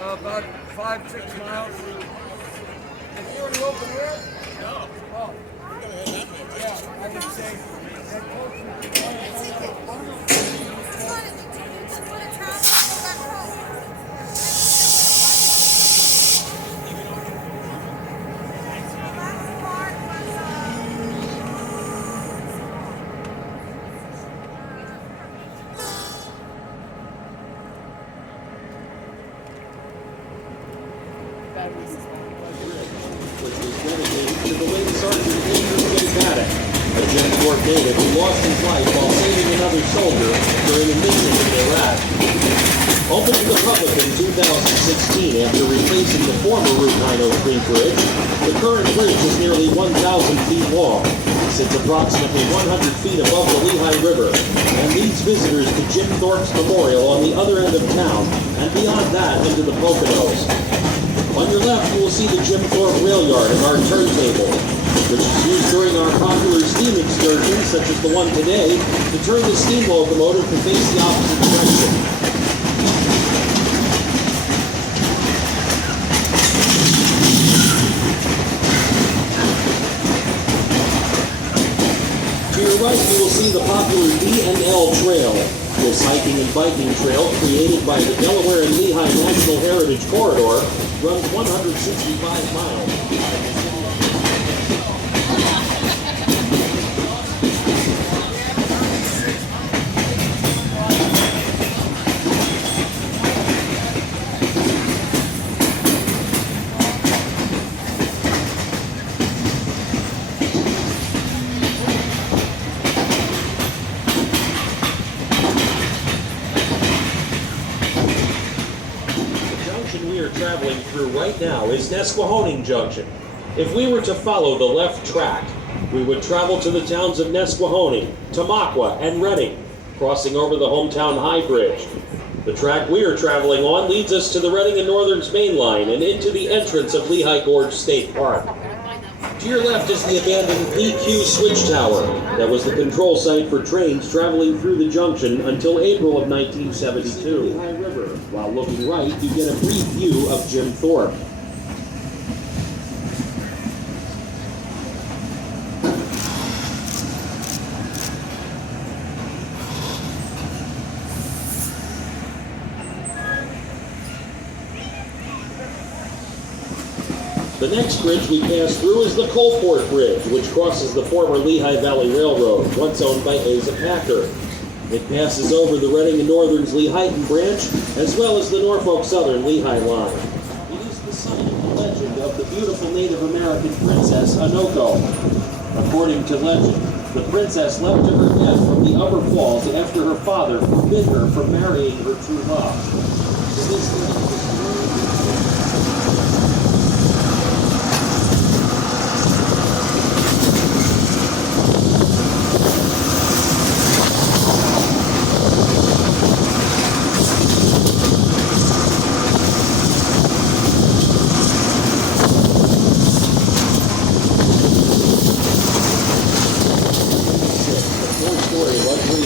About 5-6 miles. Is you already open here? No. Oh. Yeah, I would say that closer which was dedicated to the late Sergeant Andrew J. Paddock, a Jim Thorpe native who lost his life while saving another soldier during a mission in Iraq. Opened to the public in 2016 after replacing the former Route 903 bridge, the current bridge is nearly 1,000 feet long, sits approximately 100 feet above the Lehigh River, and leads visitors to Jim Thorpe's Memorial on the other end of town, and beyond that into the Poconos. On your left, you will see the Jim Thorpe rail yard and our turntable, which is used during our popular steam excursions, such as the one today, to turn the steam locomotive to face the opposite direction. To your right, you will see the popular D&L Trail. This hiking and biking trail, created by the Delaware and Lehigh National Heritage Corridor, runs 165 miles. Traveling through right now is Nesquehoning Junction. If we were to follow the left track, we would travel to the towns of Nesquehoning, Tamaqua, and Reading, crossing over the hometown High Bridge. The track we are traveling on leads us to the Reading and Northern's main line and into the entrance of Lehigh Gorge State Park. To your left is the abandoned PQ switch tower that was the control site for trains traveling through the junction until April of 1972. Lehigh River. While looking right, you get a brief view of Jim Thorpe. The next bridge we pass through is the Colport Bridge, which crosses the former Lehigh Valley Railroad, once owned by Asa Packer. It passes over the Reading and Northern's Lehighton branch, as well as the Norfolk Southern Lehigh line. It is the site of the legend of the beautiful Native American princess Anoko. According to legend, the princess left to her death from the Upper Falls after her father forbid her from marrying her true love. To this day,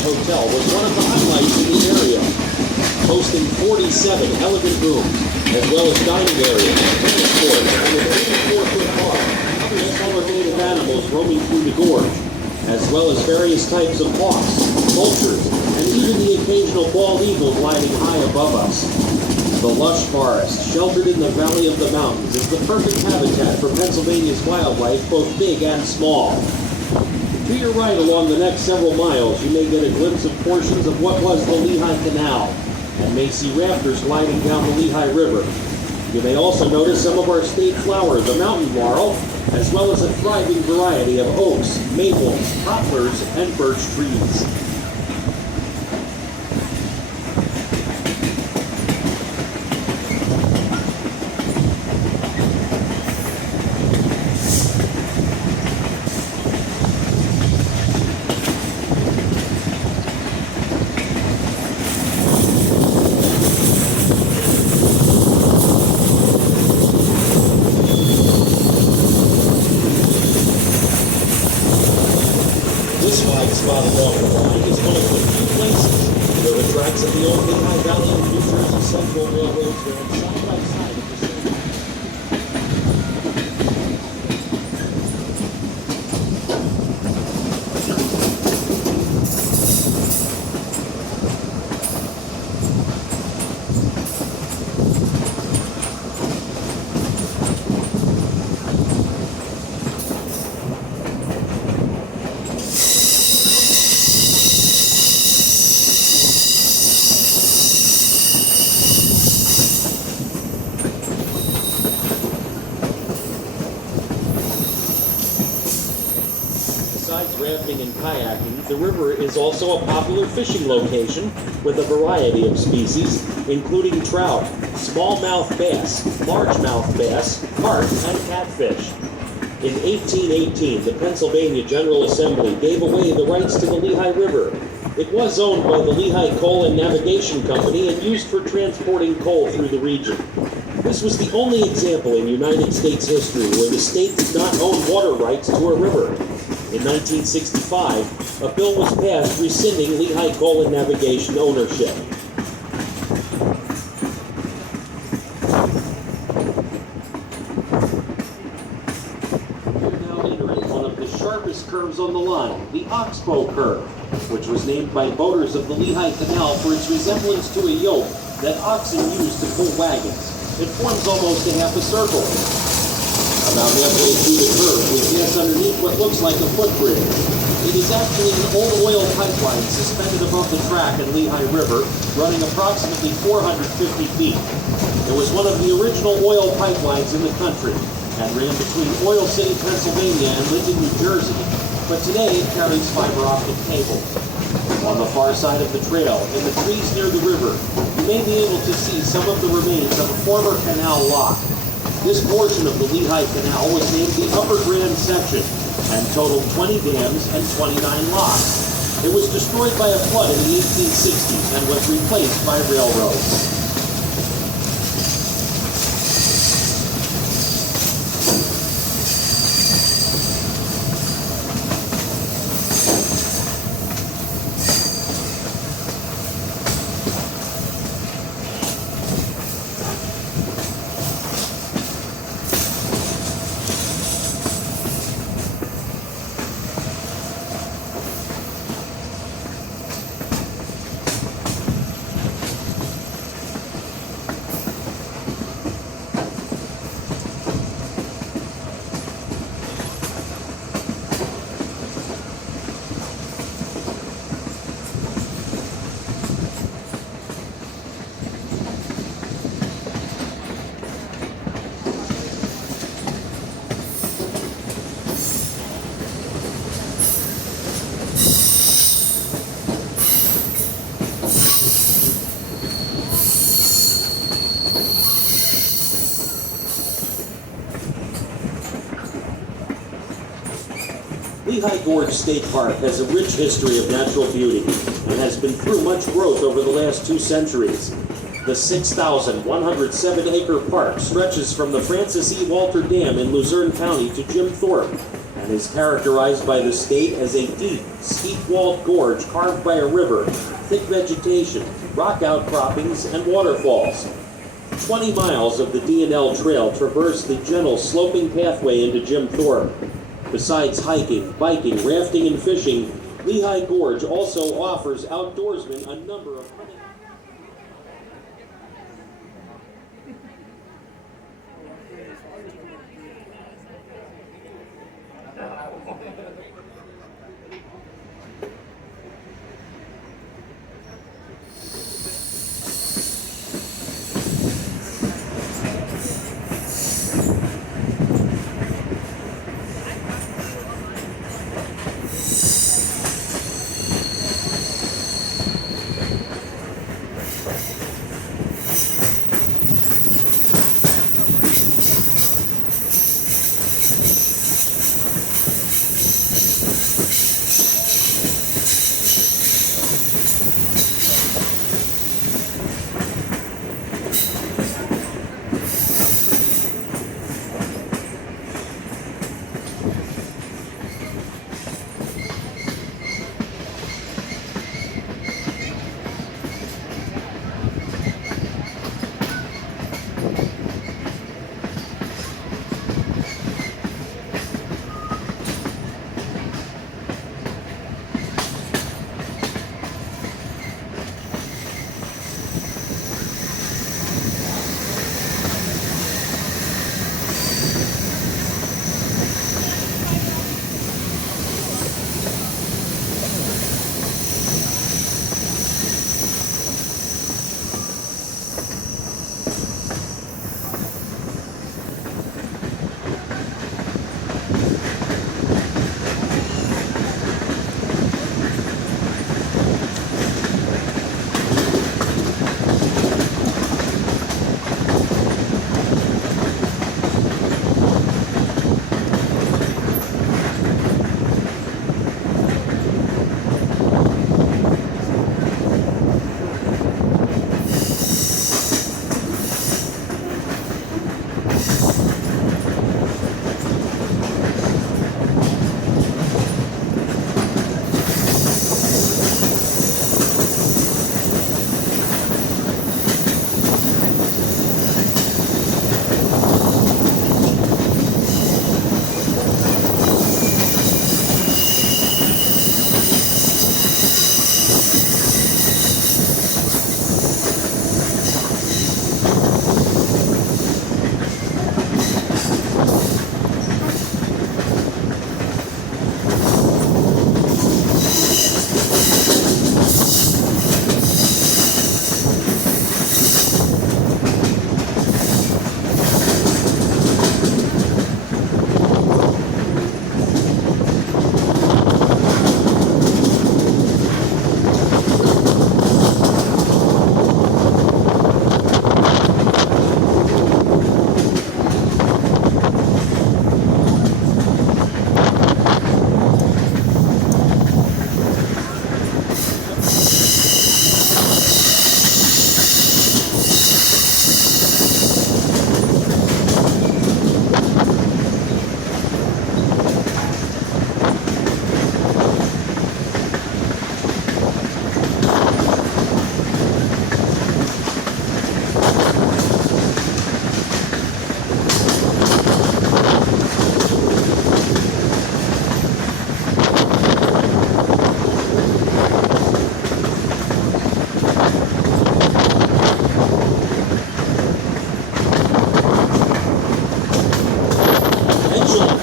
Hotel was one of the highlights in the area, hosting 47 elegant rooms, as well as dining areas, tennis courts, and a 84-foot bar, other smaller native animals roaming through the gorge, as well as various types of hawks, vultures, and even the occasional bald eagle gliding high above us. The lush forest, sheltered in the valley of the mountains, is the perfect habitat for Pennsylvania's wildlife, both big and small. To your right, along the next several miles, you may get a glimpse of portions of what was the Lehigh Canal, and may see rafters gliding down the Lehigh River. You may also notice some of our state flower, the mountain laurel, as well as a thriving variety of oaks, maples, poplars, and birch trees. spot along the line is one of the few places where the tracks of the old Lehigh Valley and New Jersey Central Railroads ran side by side at the same time. Besides rafting and kayaking, the river is also a popular fishing location with a variety of species, including trout, smallmouth bass, largemouth bass, carp, and catfish. In 1818, the Pennsylvania General Assembly gave away the rights to the Lehigh River. It was owned by the Lehigh Coal and Navigation Company and used for transporting coal through the region. This was the only example in United States history where the state did not own water rights to a river. In 1965, a bill was passed rescinding Lehigh Coal and Navigation ownership. We're now entering one of the sharpest curves on the line, the Oxbow Curve, which was named by boaters of the Lehigh Canal for its resemblance to a yoke that oxen use to pull wagons. It forms almost a half a circle. About halfway through the curve, we pass underneath what looks like a footbridge. It is actually an old oil pipeline suspended above the track in Lehigh River, running approximately 450 feet. It was one of the original oil pipelines in the country and ran between Oil City, Pennsylvania and Linden, New Jersey, but today it carries fiber optic cable. On the far side of the trail, in the trees near the river, you may be able to see some of the remains of a former canal lock. This portion of the Lehigh Canal was named the Upper Grand Section and totaled 20 dams and 29 locks. It was destroyed by a flood in the 1860s and was replaced by railroads. Lehigh Gorge State Park has a rich history of natural beauty and has been through much growth over the last 2 centuries. The 6,107-acre park stretches from the Francis E. Walter Dam in Luzerne County to Jim Thorpe and is characterized by the state as a deep, steep-walled gorge carved by a river, thick vegetation, rock outcroppings, and waterfalls. 20 miles of the D&L Trail traverse the gentle, sloping pathway into Jim Thorpe. Besides hiking, biking, rafting, and fishing, Lehigh Gorge also offers outdoorsmen a number of hunting.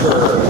River.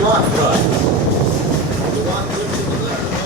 Rock cut. The rock clips in the left.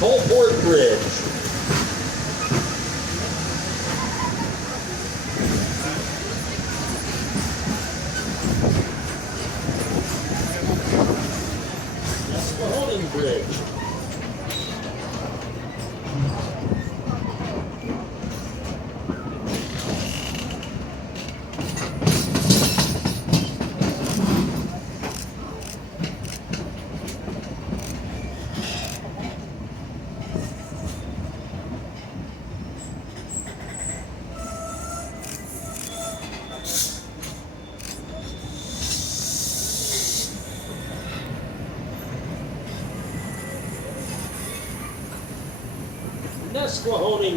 Thorpe Bridge. Bridge.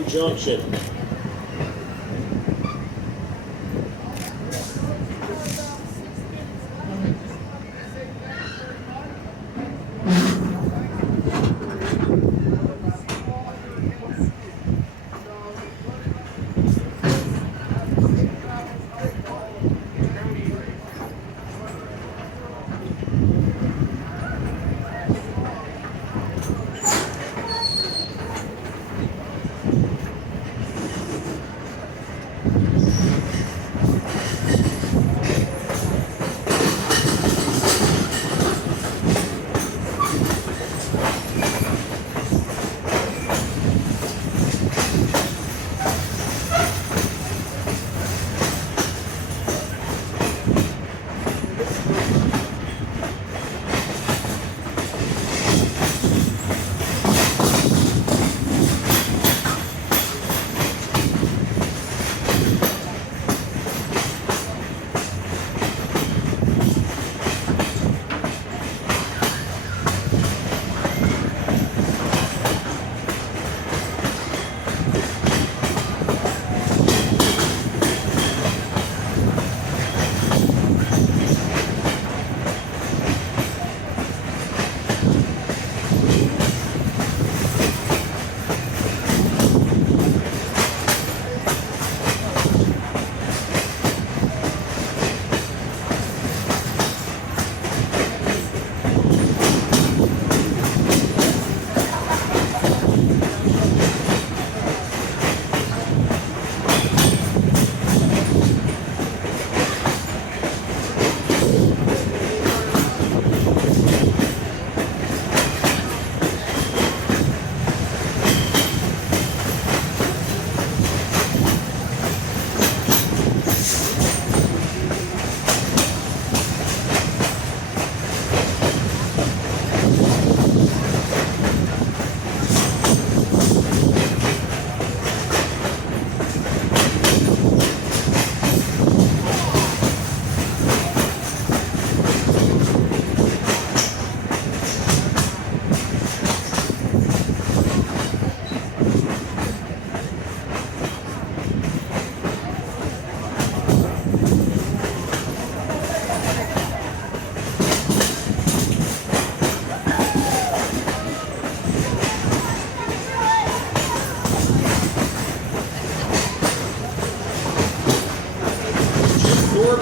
Junction.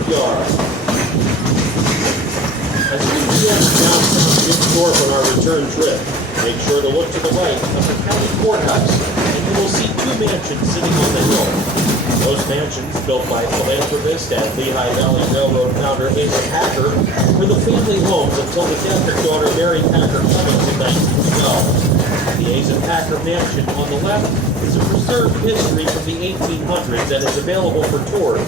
junkyard. As we begin downtown Thorpe on our return trip, make sure to look to the right of the county courthouse, and you will see two mansions sitting on the hill. Those mansions, built by philanthropist and Lehigh Valley Railroad founder Asa Packer, were the family homes until the death of daughter Mary Packer Cummings in 1912. The Asa Packer Mansion on the left is a preserved history from the 1800s and is available for tours,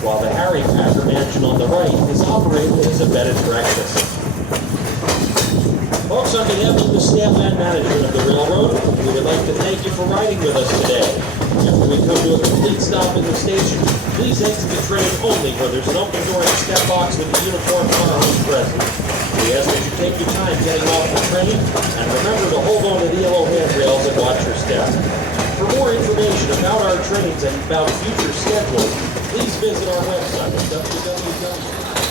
while the Harry Packer Mansion on the right is operated as a bed and breakfast. Folks, on behalf of the staff and management of the railroad, we would like to thank you for riding with us today. After we come to a complete stop in the station, please exit the train only where there's an open door and step box with the uniformed car host present. We ask that you take your time getting off the train, and remember to hold on to the yellow handrails and watch your step. For more information about our trains and about future schedules, please visit our website at www.